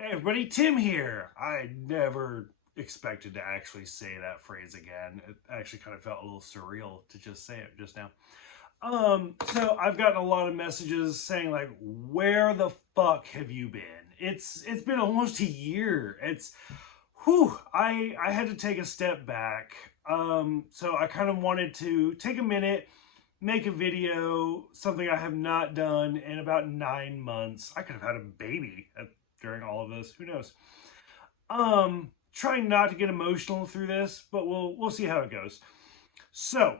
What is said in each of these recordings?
Hey everybody, Tim here. I never expected to actually say that phrase again. It actually kind of felt a little surreal to just say it just now. So I've gotten a lot of messages saying like, where the fuck have you been? It's been almost a year. I had to take a step back. So I kind of wanted to take a minute, make a video, something I have not done in about 9 months. I could have had a baby during all of this. Who knows? Trying not to get emotional through this, but we'll see how it goes. So,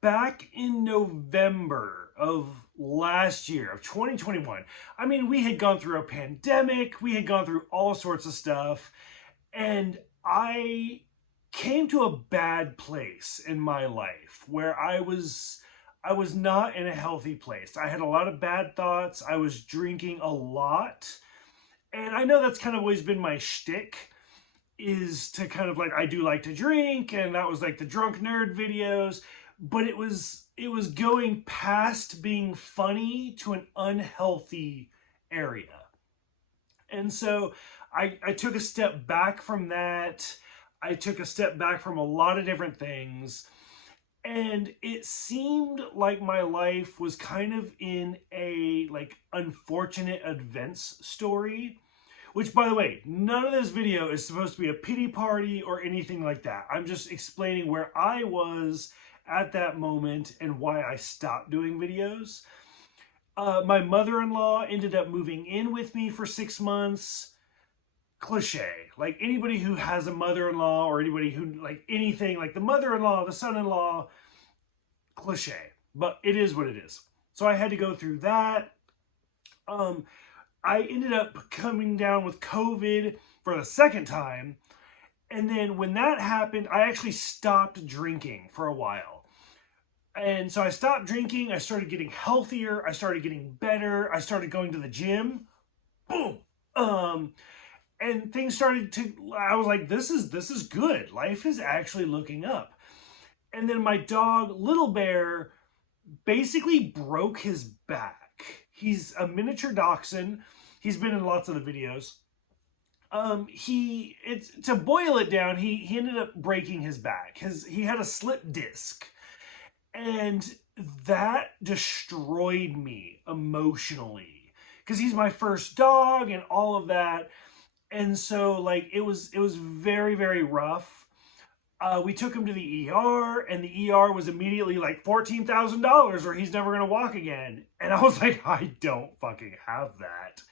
back in November of last year, of 2021, I mean, we had gone through a pandemic, we had gone through all sorts of stuff, and I came to a bad place in my life where I was not in a healthy place. I had a lot of bad thoughts. I was drinking a lot. And I know that's kind of always been my shtick, is to kind of like, I do like to drink, and that was like the drunk nerd videos, but it was going past being funny to an unhealthy area. And so I took a step back from that. I took a step back from a lot of different things. And it seemed like my life was kind of in a like unfortunate events story. Which, by the way, none of this video is supposed to be a pity party or anything like that. I'm just explaining where I was at that moment and why I stopped doing videos. My mother-in-law ended up moving in with me for 6 months. Cliche. Like anybody who has a mother-in-law or anybody who like anything like the mother-in-law, the son-in-law, cliche. But it is what it is. So I had to go through that. Um, I ended up coming down with COVID for the second time. And then when that happened, I actually stopped drinking for a while. And so I stopped drinking. I started getting healthier. I started getting better. I started going to the gym. Boom. Um, and things started to, I was like, this is good. Life is actually looking up. And then my dog, Little Bear, basically broke his back. He's a miniature dachshund. He's been in lots of the videos. It's to boil it down. He ended up breaking his back. He had a slip disc, and that destroyed me emotionally because he's my first dog and all of that. And so like it was very very rough. We took him to the ER, and the ER was immediately like $14,000, or he's never gonna walk again. And I was like, I don't fucking have that.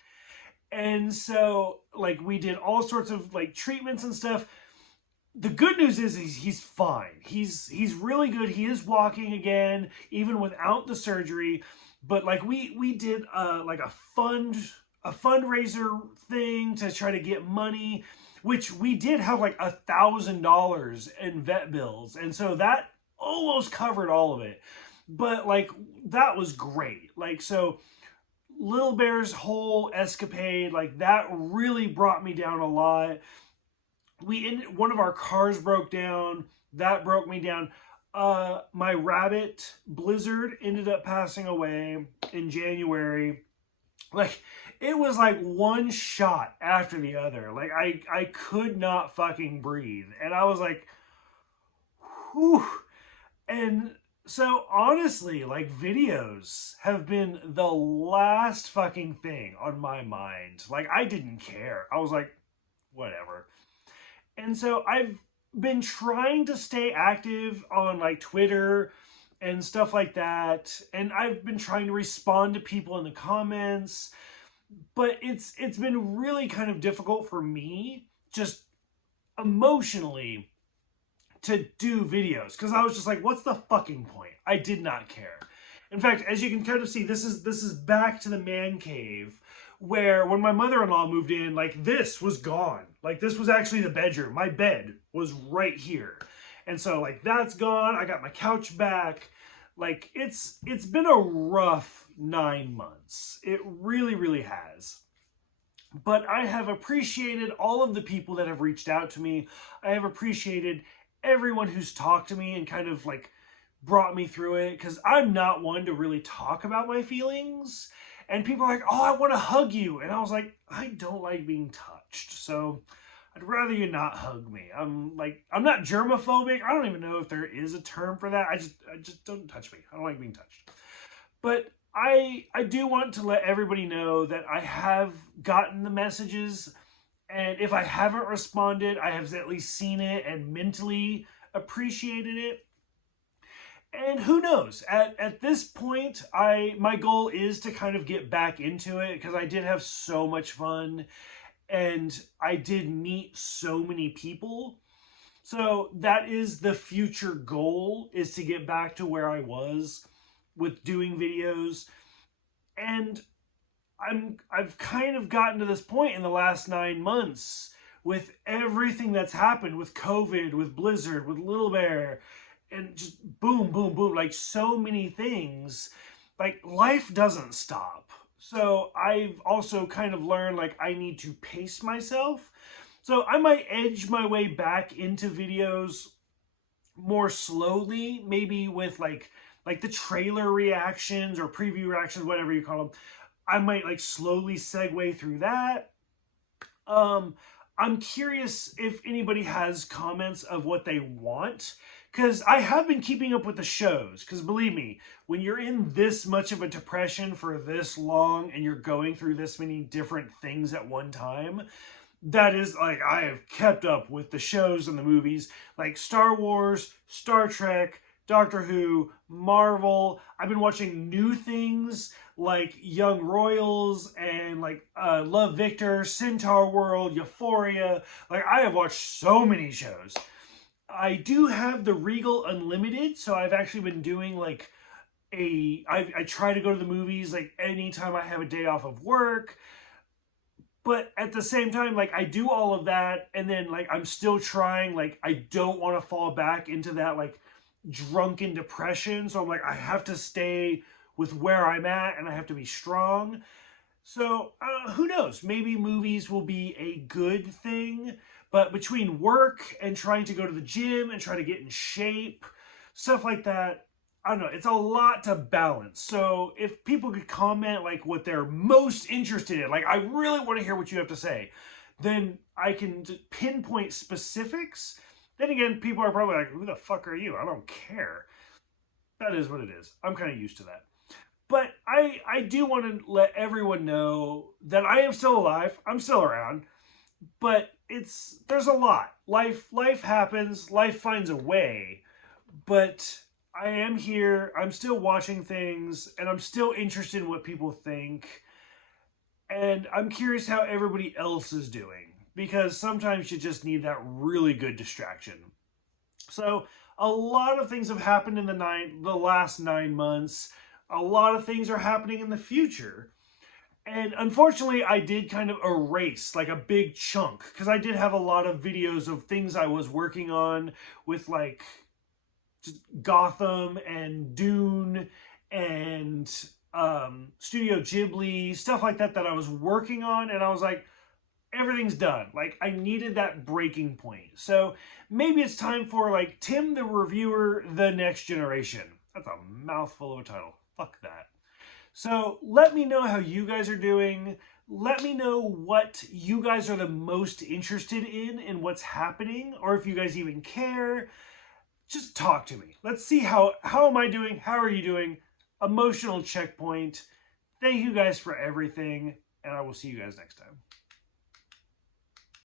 And so, like, we did all sorts of like treatments and stuff. The good news is he's fine. He's really good. He is walking again, even without the surgery. But like we did like a fundraiser thing to try to get money, which we did have like $1,000 in vet bills, and so that almost covered all of it. But like that was great. Like so, Little Bear's whole escapade, like that really brought me down a lot. One of our cars broke down. That broke me down. My rabbit Blizzard ended up passing away in January. Like it was like one shot after the other. Like I could not fucking breathe, and I was like, whew. And so honestly, like videos have been the last fucking thing on my mind. Like I didn't care. I was like, whatever. And so I've been trying to stay active on like Twitter and stuff like that. And I've been trying to respond to people in the comments, but it's been really kind of difficult for me just emotionally to do videos because I was just like, what's the fucking point? I did not care. In fact, as you can kind of see, this is back to the man cave where when my mother-in-law moved in, like this was gone. Like this was actually the bedroom. My bed was right here. And so like that's gone. I got my couch back. Like it's been a rough 9 months. It really, really has. But I have appreciated all of the people that have reached out to me. I have appreciated everyone who's talked to me and kind of like brought me through it because I'm not one to really talk about my feelings. And people are like, oh, I want to hug you. And I was like, I don't like being touched. So I'd rather you not hug me. I'm not germophobic. I don't even know if there is a term for that. I just don't touch me. I don't like being touched. But I do want to let everybody know that I have gotten the messages, and if I haven't responded, I have at least seen it and mentally appreciated it. And who knows? At this point, my goal is to kind of get back into it because I did have so much fun and I did meet so many people. So that is the future goal, is to get back to where I was with doing videos. And I've kind of gotten to this point in the last 9 months with everything that's happened with COVID, with Blizzard, with Little Bear, and just boom, boom, boom, like so many things. Like life doesn't stop. So I've also kind of learned like I need to pace myself. So I might edge my way back into videos more slowly, maybe with like the trailer reactions or preview reactions, whatever you call them. I might like slowly segue through that. I'm curious if anybody has comments of what they want, because I have been keeping up with the shows, because believe me, when you're in this much of a depression for this long and you're going through this many different things at one time, that is like, I have kept up with the shows and the movies like Star Wars, Star Trek, Doctor Who, Marvel. I've been watching new things like Young Royals and like Love Victor, Centaur World, Euphoria. Like I have watched so many shows. I do have the Regal Unlimited, so I've actually been doing like I try to go to the movies like anytime I have a day off of work. But at the same time, like I do all of that, and then like I'm still trying, like I don't want to fall back into that like drunken depression. So I'm like, I have to stay with where I'm at and I have to be strong. So who knows? Maybe movies will be a good thing. But between work and trying to go to the gym and try to get in shape, stuff like that, I don't know. It's a lot to balance. So if people could comment like what they're most interested in, like I really want to hear what you have to say, then I can pinpoint specifics. Then again, people are probably like, who the fuck are you? I don't care. That is what it is. I'm kind of used to that. But I do want to let everyone know that I am still alive. I'm still around. But there's a lot. Life happens. Life finds a way. But I am here. I'm still watching things. And I'm still interested in what people think. And I'm curious how everybody else is doing. Because sometimes you just need that really good distraction. So a lot of things have happened in the last 9 months. A lot of things are happening in the future. And unfortunately, I did kind of erase like a big chunk, because I did have a lot of videos of things I was working on with like Gotham and Dune and Studio Ghibli, stuff like that I was working on. And I was like, everything's done. Like I needed that breaking point. So maybe it's time for like Tim the Reviewer, The Next Generation. That's a mouthful of a title. Fuck that. So let me know how you guys are doing. Let me know what you guys are the most interested in what's happening, or if you guys even care. Just talk to me. Let's see how am I doing? How are you doing? Emotional checkpoint. Thank you guys for everything, and I will see you guys next time.